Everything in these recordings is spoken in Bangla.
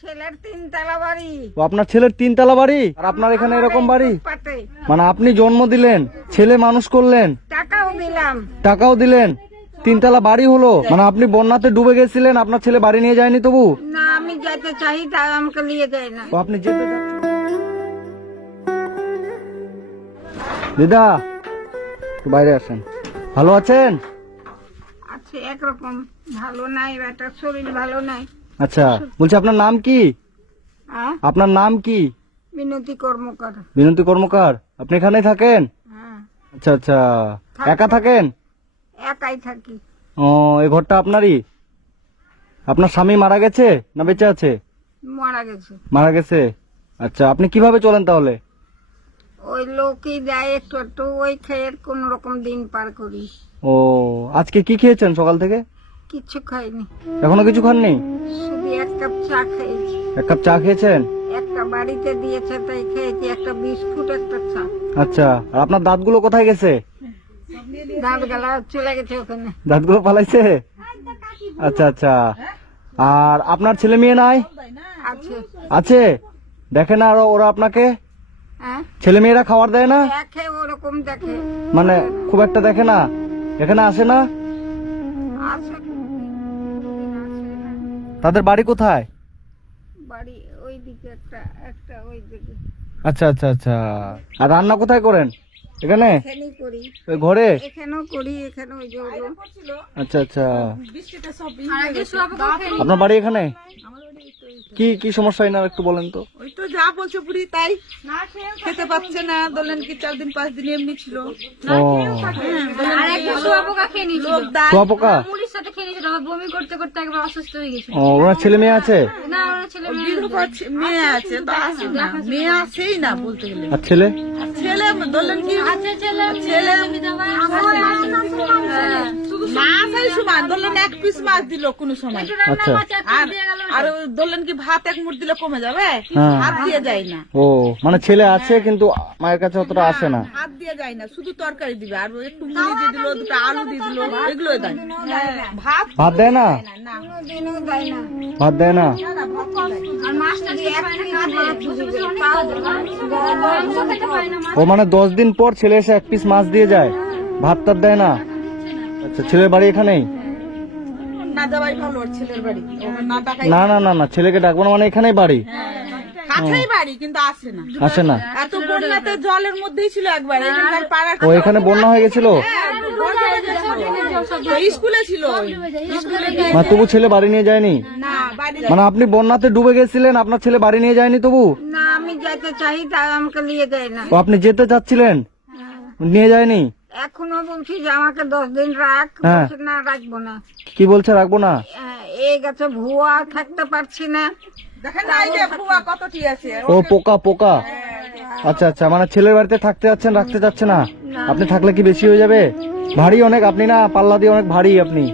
ছেলের তিনতলা বাড়ি। ও আপনার ছেলের তিনতলা বাড়ি আর আপনার এখানে এরকম বাড়ি? মানে আপনি জন্ম দিলেন, ছেলে মানুষ করলেন, টাকাও দিলাম। টাকাও দিলেন, তিনতলা বাড়ি হলো। মানে আপনি বন্যাতে ডুবে গেছিলেন, আপনার ছেলে বাড়ি নিয়ে যায়নি তবু? না, আমি যেতে চাই তাই আমাকে নিয়ে যায় না। ও আপনি যেতে চাচ্ছেন? দিদা একটু বাইরে আসেন। ভালো আছেন? আছে একরকম, ভালো নাই, বেটা শরীর ভালো নাই। আচ্ছা, বলছি আপনার নাম কি? আপনার নাম কি? বিনতি কর্মকার। বিনতি কর্মকার। আপনি এখানেই থাকেন? হ্যাঁ, আচ্ছা আচ্ছা, একা থাকেন? একাই থাকি। ও, এই ঘরটা আপনারই? আপনার স্বামী মারা গেছে না বেঁচে আছে? মারা গেছে। মারা গেছে। আচ্ছা, আপনি কিভাবে চলেন তাহলে? ওই লোকই দেয় একটু একটু, ওই খেয়ে কোন রকম দিন পার করি। ও, আজকে কি খেয়েছেন সকাল থেকে? কিচ্ছু খাইনি, এখনো কিছু খাননি? শুধু এক কাপ চা খেয়েছি। এক কাপ চা খেয়েছেন? একটা বাড়িতে দিয়েছে তাই খেয়েছি, একটা বিস্কুট, একটা চা। আচ্ছা, আর আপনার দাঁতগুলো কোথায় গেছে? দাঁত গালা চলে গেছে ওখানে। দাঁতগুলো পালাইছে? আচ্ছা আচ্ছা, আর আপনার ছেলে মেয়ে নাই? আছে। আছে? দেখে না ওরা আপনাকে? হ্যাঁ, ছেলে মেয়েরা খাবার দেয় না? দেখে ওরকম দেখে, মানে খুব একটা দেখে না? এখানে আসে না? আসে তাদের বাড়ি কোথায়? বাড়ি ওই দিকে, একটা একটা ওই দিকে। আচ্ছা আচ্ছা আচ্ছা, আর রান্না কোথায় করেন? এখানে এখানেই করি, ওই ঘরে? এখানেও করি, এখানে ওই যে আচ্ছা আচ্ছা, আপনার বাড়ি এখানে? কি কি সমস্যা এনার একটু বলেন তো। ওই তো যা বলছে বুড়ি তাই, খেতে পাচ্ছে না, বললেন কি 4 দিন 5 দিন এমনি ছিল। ও, আর একটা শুঁয়াপোকা খেয়ে নিয়েছিল। লোক দায় শুঁয়াপোকা? মুড়ির সাথে খেয়ে নিয়েছিল, আবার বমি করতে করতে একবার অসুস্থ হয়ে গেছিল। ও, ওনার ছেলে মেয়ে আছে? না, ওরা ছেলে মেয়ে বিধবা মেয়ে আছে তো আসে না, মেয়ে আসেই না বলতে গেলে। আর ছেলে? ছেলে বললেন কি আছে, ছেলে ছেলে বিধবা। মাছ এই সময় ধরলেন 1 পিস মাছ দিল কোন সময়, আচ্ছা, আর আর ধরলেন কি ভাত 1 মুঠ দিলে কমে যাবে, হ্যাঁ। হাত দিয়ে যায় না। ও, মানে ছেলে আছে কিন্তু মায়ের কাছে অতটা আসে না? হাত দিয়ে যায় না, শুধু তরকারি দিবে, আর একটু মুড়ি দিয়ে দিল, 2টা আলু দিয়ে দিল, এগুলোই দেয়। ভাত ভাত দেয় না? দিনও দেয় না। ভাত দেয় না? আর মাছটা দিয়ে খায় না, খেতে পায় না। ও, মানে 10 দিন পর ছেলে এসে 1 পিস মাছ দিয়ে যায়, ভাত টাত দেয় না? আচ্ছা, ছেলের বাড়ি এখানেই? না যাওয়াই ভালো ওর ছেলের বাড়ি, ওকে না ডাকাই। না না না না, ছেলেকে ডাকবো না মানে এখানেই বাড়ি? কাছেই বাড়ি কিন্তু আসে না। আসে না? এত বন্যাতে জলের মধ্যেই ছিল একবার, এখানকার পাড়ার ও, এখানে বন্যা হয়ে গেছিল? স্কুলে ছিল, স্কুলে গিয়ে মানে তবু ছেলে বাড়ি নিয়ে যায়নি? না বাড়ি মানে আপনি বন্যাতে ডুবে গেছিলেন, আপনার ছেলে বাড়ি নিয়ে যায়নি তবু? না, আমি যেতে চাই তাই আমাকে নিয়ে যায় না। ও, আপনি যেতে চাচ্ছিলেন, নিয়ে যায়নি? এখনো বলছি যে আমাকে 10 দিন রাখ, হ্যাঁ। বলছে না রাখবো না। কি বলছে রাখবো না? এই গাছে ভুয়া থাকতে পারছি না। দেখেন না এই যে ফুয়া কতটি আছে। ও, পোকা পোকা। আচ্ছা আচ্ছা, মানে ছেলের বাড়িতে থাকতে যাচ্ছেন, রাখতে যাচ্ছে না? আপনি থাকলে কি বেশি হয়ে যাবে? ভারী অনেক আপনি, না পাল্লা দিয়ে অনেক ভারী আপনি।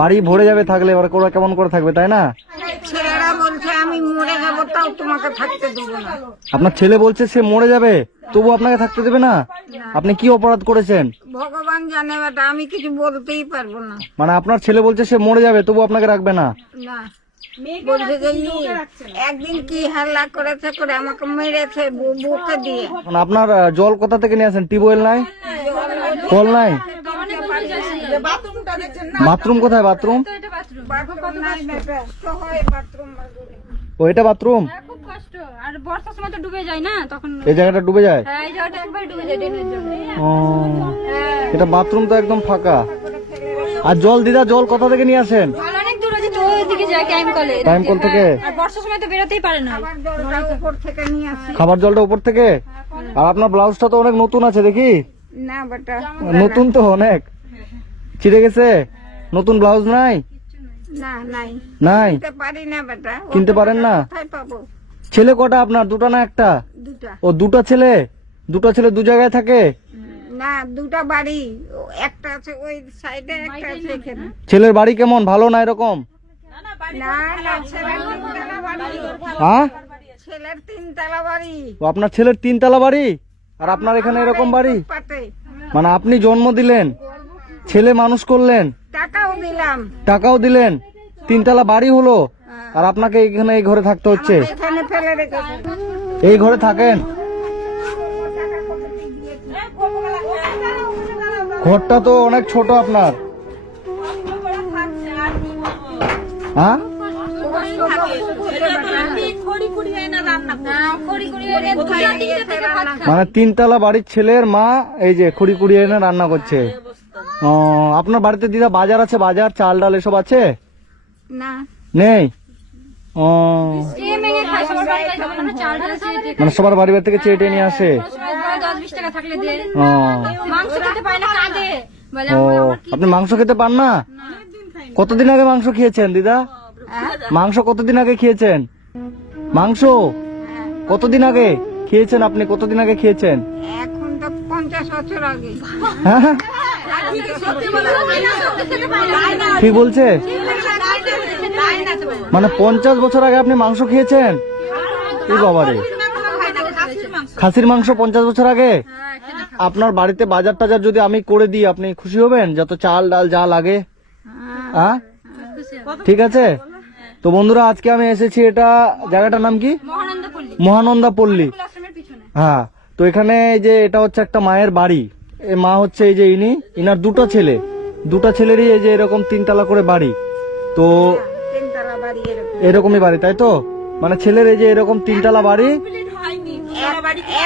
বাড়ি ভরে যাবে থাকলে, এবার ওরা কেমন করে থাকবে, তাই না? ছেলেরা বলছে আমি মরে যাবো তাও তোমাকে থাকতে দেবো না। আপনার ছেলে বলছে সে মরে যাবে তবু আপনাকে থাকতে দেবে না? আপনি কি অপরাধ করেছেন? ভগবান জানে, বেটা আমি কিছু বলতেই পারবো না। মানে আপনার ছেলে বলছে সে মরে যাবে তবু আপনাকে রাখবে না? না, বলছে যে একদিন কি হাল্লা করেছে করে আমাকে মেরেছে বুকে দিয়ে। মানে আপনার জল কোথা থেকে নিয়ে আসেন? টিউবওয়েল নাই? কল নাই? বাথরুমটা দেখছেন না, বাথরুম কোথায়? বাথরুম? বাথরুম নাই বেটা, তো হয় বাথরুম বাথরুম। ও, এটা বাথরুম? খুব কষ্ট, আর বর্ষার সময় তো ডুবে যায় না তখন। এই জায়গাটা ডুবে যায়? হ্যাঁ, এই জায়গাটা একবার ডুবে যায় ড্রেনের জন্য। ও, এটা বাথরুম তো একদম ফাঁকা। আর জল দিদা, জল কোথা থেকে নিয়ে আসেন? আর অনেক দূর আছে তো, ওইদিকে যায় টাইম কলে। টাইম কল থেকে? আর বর্ষার সময় তো বেরোতেই পারে না। আবার জলটা উপর থেকে নিয়ে আসি। খাবার জলটা উপর থেকে? আর আপনার ব্লাউজটা তো অনেক নতুন আছে দেখি। না বেটা, নতুন তো অনেক, ছিঁড়ে গেছে। নতুন ব্লাউজ নাই? না নাই, নাই? কিনতে পারি না বেটা। কিনতে পারেন না? কোথায় পাবো? ছেলে কটা আপনার? দুটা না একটা? দুটা। ও, দুটা ছেলে? দুটা ছেলে দু জায়গায় থাকে? না, দুটা বাড়ি, একটা আছে ওই সাইডে, একটা আছে এখানে। ছেলের বাড়ি কেমন, ভালো না এরকম? না না, ছেলের তিনতলা বাড়ি। হ্যাঁ, ছেলের তিনতলা বাড়ি। ও, আপনার ছেলের তিনতলা বাড়ি আর আপনার এখানে এরকম বাড়ি? পাটে মানে আপনি জন্ম দিলেন, ছেলে মানুষ করলেন, টাকাও দিলাম। টাকাও দিলেন, তিনতলা বাড়ি হলো, আর আপনাকে এখানে এই ঘরে থাকতে হচ্ছে? এখানে ফেলে রেখেছে। এই ঘরে থাকেন? ঘরটা তো অনেক ছোট আপনার। হ্যাঁ, মানে 3 তলা বাড়ির ছেলের মা এই যে খড়ি কুড়িয়ে এনে রান্না করছে। ও, আপনার বাড়িতে দিদা বাজার আছে? বাজার, চাল ডাল এসব আছে? না, নেই। ও, চেয়ে মেয়ে খায়, সবার বাড়িতে যখন আমরা চাল ডাল চেয়ে দিই, মানে সবার বাড়ি বাড়ি থেকে চেটে নিয়ে আসে। কোনো সময় বড় 10-20 টাকা থাকলে দে। ও, মাংস খেতে পায় না, কাঁদে, বলে ও, আমার কি আপনি মাংস খেতে পান না? কতদিন আগে মাংস খেয়েছেন দিদা? মাংস কতদিন আগে খেয়েছেন? মাংস কতদিন আগে খেয়েছেন আপনি? কতদিন আগে খেয়েছেন? এখন তো 50 বছর আগে। হ্যাঁ, ঠিক বলছে? মানে 50 বছর আগে আপনি মাংস খেয়েছেন? এই বাবারে, খাসির মাংস 50 বছর আগে? আপনার বাড়িতে বাজার টাজার যদি আমি করে দিই আপনি খুশি হবেন? যত চাল ডাল যা লাগে। হ্যাঁ, ঠিক আছে। তো বন্ধুরা, আজকে আমি এসেছি, এটা জায়গাটার নাম কি? মহানন্দপল্লী, মহানন্দা পল্লী। আশ্রমের পিছনে। হ্যাঁ, তো এখানে এই যে এটা হচ্ছে একটা মায়ের বাড়ি। এই মা হচ্ছে এই যে ইনার দুটো ছেলেরই এই যে এরকম 3 তলা করে বাড়ি। তো 3 তলা বাড়ি এরকম। এরকমই বাড়ি, তাই তো? মানে ছেলের এই যে এরকম 3 তলা বাড়ি।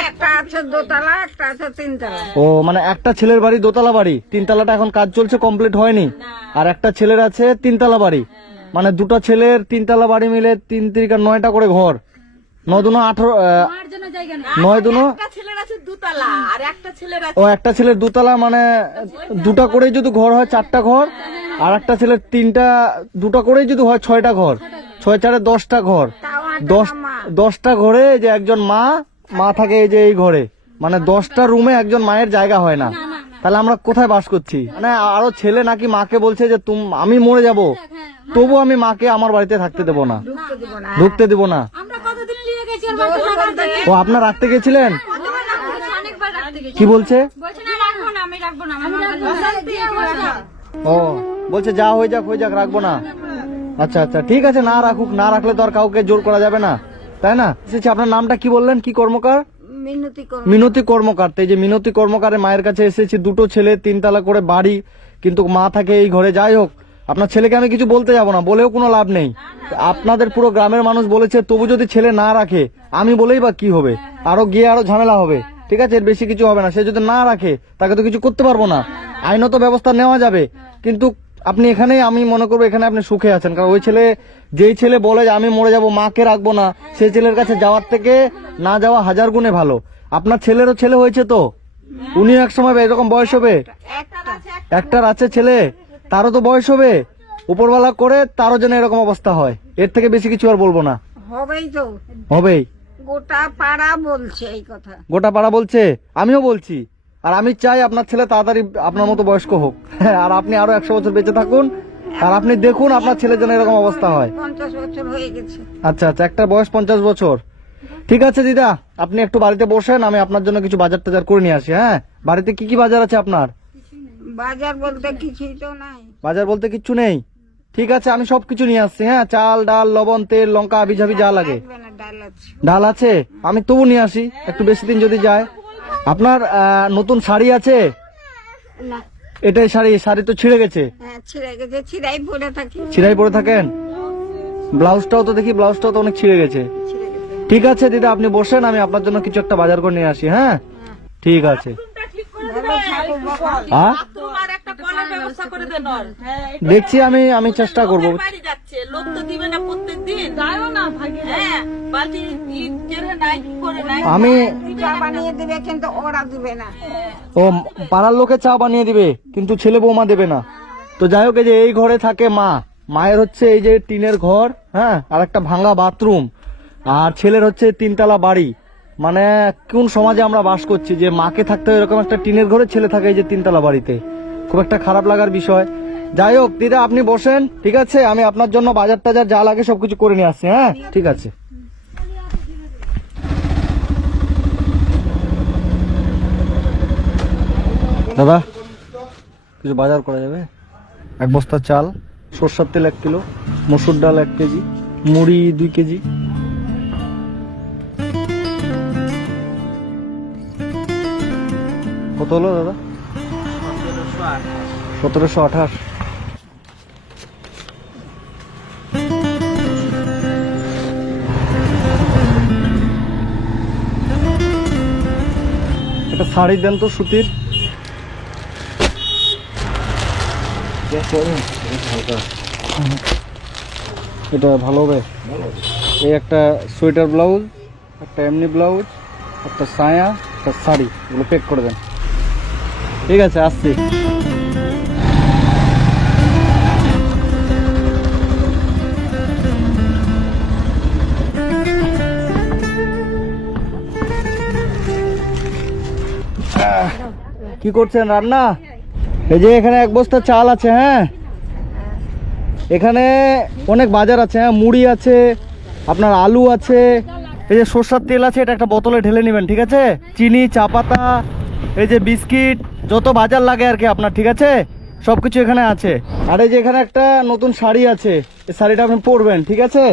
একটা আছে 2 তলা, একটা আছে 3 তলা। ও, মানে একটা ছেলের বাড়ি 2 তলা বাড়ি, 3 তলাটা এখন কাজ চলছে, কমপ্লিট হয়নি। আর একটা ছেলের আছে 3 তলা বাড়ি। মানে দুটো ছেলের 3 তলা বাড়ি মিলে 3 3 9টা করে ঘর। 9 দুনো 18, আমার জন্য জায়গা নেই। 9 দুনো, একটা ছেলের আছে 2 তলা আর একটা ছেলের আছে ও একটা ছেলের 2 তলা, মানে 2টা করেই যদি ঘর হয় 4টা ঘর। আর একটা ছেলের 2টা করেই যদি হয় 6টা ঘর। 6 4 10টা ঘর। তাও 10টা ঘরে যে একজন মা থাকে এই যে এই ঘরে। মানে 10টা রুমে একজন মায়ের জায়গা হয় না। তাহলে আমরা কোথায় বাস করছি? মানে আরো ছেলে নাকি মাকে বলছে যে আমি মরে যাব, তবু আমি মাকে আমার বাড়িতে থাকতে দেবো না, ঢুকতে দেবো না। আমরা কতদিন নিয়ে গেছি আর বাড়িতে থাকার জন্য? ও, আপনার রাখতে গেছিলেন? অনেকবার রাখতে গেছি। কি বলছে? বলছে না, রাখবো না, আমি রাখবো না, আমার ও, বলছে যা হয়ে যাক রাখবো না। আচ্ছা আচ্ছা, ঠিক আছে, না রাখুক, না রাখলে তো আর কাউকে জোর করা যাবে না, তাই না? এসেছি, আপনার নামটা কি বললেন? কি কর্মকার? মিনতি কর্মকার। তো এই যে মিনতি কর্মকারের মায়ের কাছে এসেছি। দুটো ছেলে, 3 তলা করে বাড়ি, কিন্তু মা থাকে এই ঘরে। যাই হোক, আপনার ছেলেকে আমি কিছু বলতে যাব না, বলেও কোনো লাভ নেই। আপনাদের পুরো গ্রামের মানুষ বলেছে, তবু যদি ছেলে না রাখে, আমি বলেই বা কি হবে? আরো গিয়ে আরো ঝামেলা হবে। ঠিক আছে, এর বেশি কিছু হবে না। সে যদি না রাখে, তাকে তো কিছু করতে পারবো না। আইনত ব্যবস্থা নেওয়া যাবে, কিন্তু আপনি এখানে, আমি মনে করবো এখানে আপনি সুখে আছেন। কারণ ওই ছেলে, যেই ছেলে বলে যে আমি মরে যাব, মাকে রাখবো না, সেই ছেলের কাছে যাওয়ার থেকে না যাওয়া 1000 গুণে ভালো। আপনার ছেলেরও ছেলে হয়েছে তো, উনি এক সময় এরকম বয়স হবে। একটার আছে ছেলে, তারও তো বয়স হবে। উপরওয়ালা করে তারও যেন এরকম অবস্থা হয়। এর থেকে বেশি কিছু আর বলবো না। হবেই তো, হবেই। গোটা পাড়া বলছে এই কথা। গোটা পাড়া বলছে, আমিও বলছি। আর আমি চাই আপনার ছেলে তাড়াতাড়ি আপনার মতো বয়স্ক হোক, আর আপনি আরো 100 বছর বেঁচে থাকুন। আর আপনি দেখুন আপনার ছেলের জন্য এরকম অবস্থা হয়। 50 বছর হয়ে গেছে। আচ্ছা আচ্ছা, একটা বয়স 50 বছর। ঠিক আছে দিদা, আপনি একটু বাড়িতে বসেন, আমি আপনার জন্য কিছু বাজার টাজার করে নিয়ে আসি। হ্যাঁ, বাড়িতে কি কি বাজার আছে আপনার? বাজার বলতে কিছুই তো নাই। বাজার বলতে কিচ্ছু নেই? ঠিক আছে, আমি সবকিছু নিয়ে আসছি। হ্যাঁ, চাল ডাল লবণ তেল লঙ্কা আবিঝাবি যা লাগে। লাগবে না, ডাল আছে। ডাল আছে, আমি তবু নিয়ে আসি, একটু বেশি দিন যদি যায়। আপনার নতুন শাড়ি আছে? না, এটাই শাড়ি তো ছিঁড়ে গেছে। হ্যাঁ, ছিঁড়ে গেছে, ছিঁড়াই পড়ে থাকি। ছিঁড়াই পরে থাকেন? ব্লাউজটাও তো দেখি, ব্লাউজটাও তো অনেক ছিঁড়ে গেছে। ছিঁড়ে গেছে। ঠিক আছে দিদা, আপনি বসেন, আমি আপনার জন্য কিছু একটা বাজার করে নিয়ে আসি। হ্যাঁ, ঠিক আছে। ভালো থাকো বাবা। হ্যাঁ, তোমার একটা কলের ব্যবস্থা করে দেন। দেখছি, আমি চেষ্টা করবো। বাড়ি যাচ্ছে, লোক তো দিবে না প্রত্যেকদিন। যাও না ভাগে। হ্যাঁ, বালতি কেড়ে নাই, কি করে নাই। আমি চা বানিয়ে দিবে, কিন্তু ওরা দিবে না। ও, পাড়ার লোকে চা বানিয়ে দিবে, কিন্তু ছেলে বৌমা দেবে না। তো যাই হোক, এই যে এই ঘরে থাকে মায়ের হচ্ছে এই যে টিনের ঘর, হ্যাঁ, আর একটা ভাঙা বাথরুম, আর ছেলের হচ্ছে 3 তলা বাড়ি। মানে কোন সমাজে আমরা বাস করছি যে মাকে থাকতে হয় এরকম একটা টিনের ঘরে, ছেলে থাকে এই যে 3 তলা বাড়িতে। খুব একটা খারাপ লাগার বিষয়। যাই হোক দিদা, আপনি বসেন, ঠিক আছে? আমি আপনার জন্য বাজার টাজার যা লাগে সবকিছু করে নিয়ে আসছি। হ্যাঁ, ঠিক আছে। দাদা, কিছু বাজার করা যাবে? 1 বস্তা চাল, সরষের তেল 1 কিলো, মসুর ডাল 1 কেজি, মুড়ি 2 কেজি। কত হলো দাদা? 1728। একটা শাড়ি দেন তো সুতির। এটা ভালো হবে। এই একটা সোয়েটার ব্লাউজ, একটা এমনি ব্লাউজ, একটা সায়া, একটা শাড়ি, এগুলো প্যাক করে দেন। ঠিক আছে, আসছি। কি করছেন? রান্না? এই যে এখানে 1 বস্তা চাল আছে। হ্যাঁ, এখানে অনেক বাজার আছে। হ্যাঁ, মুড়ি আছে, আপনার আলু আছে, এই যে সরষের তেল আছে, এটা একটা বোতলে ঢেলে নেবেন। ঠিক আছে, চিনি, চা পাতা, এই যে বিস্কিট, যত বাজার লাগে আর কি আপনার। ঠিক আছে, সবকিছু এখানে আছে। আর এই যে এখানে একটা নতুন শাড়ি আছে, এই শাড়িটা আপনি পরবেন। ঠিক আছে,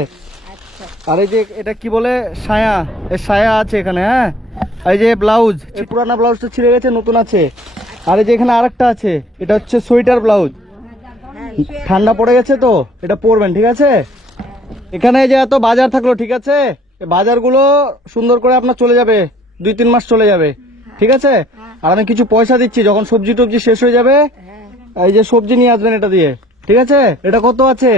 আর এই যে এটা কি বলে, সায়া, এই সায়া আছে এখানে। হ্যাঁ, এই যে ব্লাউজ, এই পুরানা ব্লাউজটা ছিঁড়ে গেছে, নতুন আছে। আর এই যে এখানে আরেকটা আছে, এটা হচ্ছে সোয়েটার ব্লাউজ, ঠান্ডা পড়ে গেছে তো এটা পরবেন। ঠিক আছে, এখানে যে এত বাজার থাকলো, ঠিক আছে, এই বাজারগুলো সুন্দর করে আপনার চলে যাবে, 2-3 মাস চলে যাবে। ঠিক আছে, আর আমি কিছু পয়সা দিচ্ছি, যখন সবজি টবজি শেষ হয়ে যাবে এই যে সবজি নিয়ে আসবেন এটা দিয়ে। ঠিক আছে, এটা কত আছে?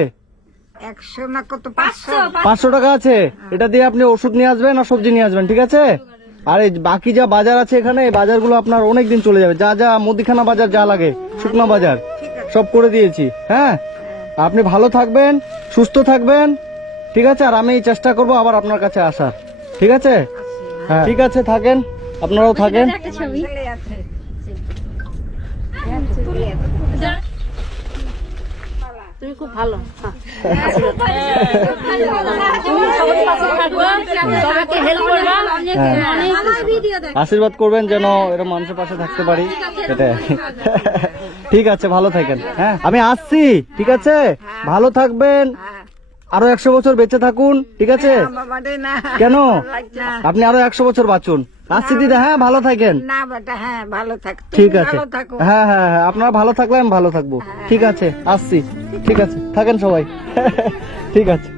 100 না কত, 500। 500 টাকা আছে। এটা দিয়ে আপনি ওষুধ নিয়ে আসবেন আর সবজি নিয়ে আসবেন। ঠিক আছে, আর এই বাকি যা বাজার আছে এখানে, এই বাজারগুলো আপনার অনেক দিন চলে যাবে। যা যা মুদিখানা বাজার যা লাগে, শুকনো বাজার সব করে দিয়েছি। হ্যাঁ, আপনি ভালো থাকবেন, সুস্থ থাকবেন। ঠিক আছে, আর আমি চেষ্টা করব আবার আপনার কাছে আসার। ঠিক আছে, হ্যাঁ ঠিক আছে, থাকেন, আপনারাও থাকেন। একটা ছবি ছেলে আছে। তুমি খুব ভালো। সবাইকে হেল্প করবা। আশীর্বাদ করবেন যেন এরকম মানুষের পাশে থাকতে পারি, এটা। ঠিক আছে, ভালো থাকেন। হ্যাঁ, আমি আসছি। ঠিক আছে, ভালো থাকবেন, আরো 100 বছর বেঁচে থাকুন। ঠিক আছে, বাবারে না, কেন? না, আপনি আরো 100 বছর বাঁচুন। আসছি দিদা। হ্যাঁ, ভালো থাকেন। না বেটা, হ্যাঁ ভালো থাক। ঠিক আছে, ভালো থাকো। হ্যাঁ হ্যাঁ হ্যাঁ, আপনারা ভালো থাকলে আমি ভালো থাকবো। ঠিক আছে, আসছি। ঠিক আছে, থাকেন সবাই। ঠিক আছে।